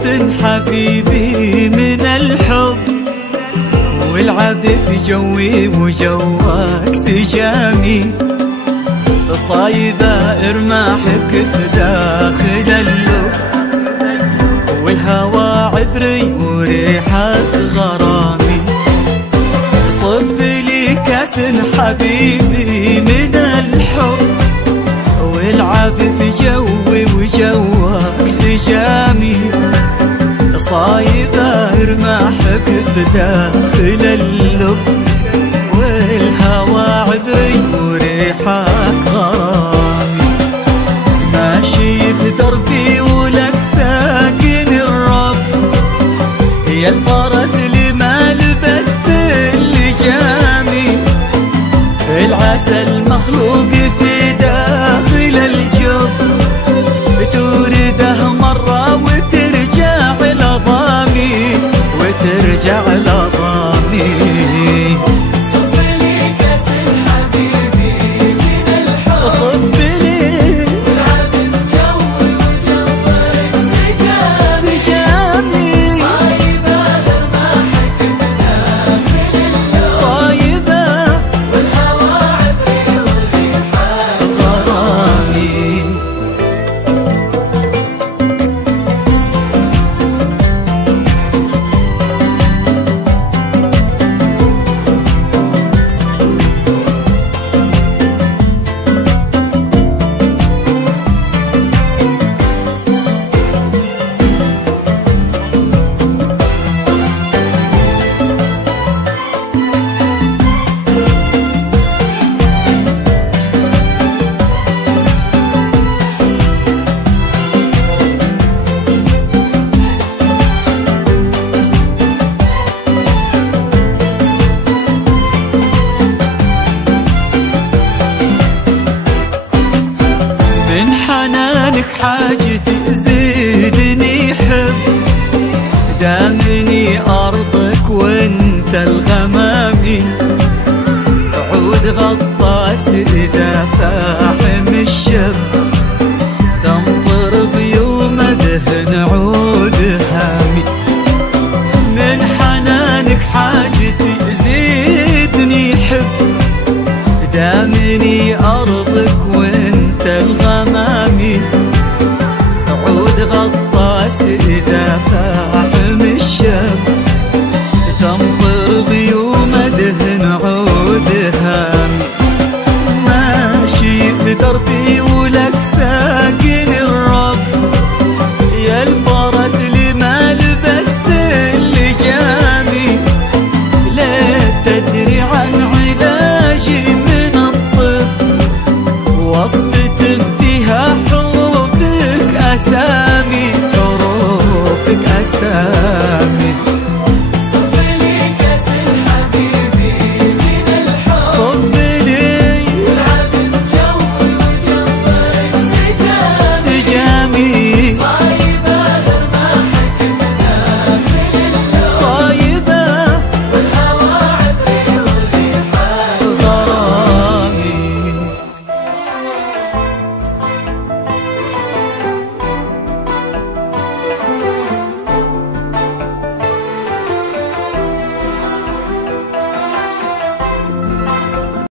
كاس حبيبي من الحب، والعب في جوي وجواك سجامي، صايبة ارماحك في داخل اللب، والهوى عذري وريحة غرامي. صب لي كاس حبيبي من الحب، والعب في جوي وجواك سجامي، صايبة ارماحك في داخل اللب، والهوى عذري وريحك غرامي. ماشي في دربي ولك ساكن الرب، يا الفرس اللي ما لبست اللجامي، العسل مخلوق في داخل الجب، تورده مرة وترجع لضامي، وترجع لضامي. صب لي كاس حبيبي من الحب، صب لي والعب في جوي وجواك سجامي، صايبة ارماحك في داخل اللب، صايبة والهوى عذري وريحة غرامي. حنانك حاجتي زيدني حب، دامني أرضك وانت الغمامي، عود غطاس إذا فاحم الشب،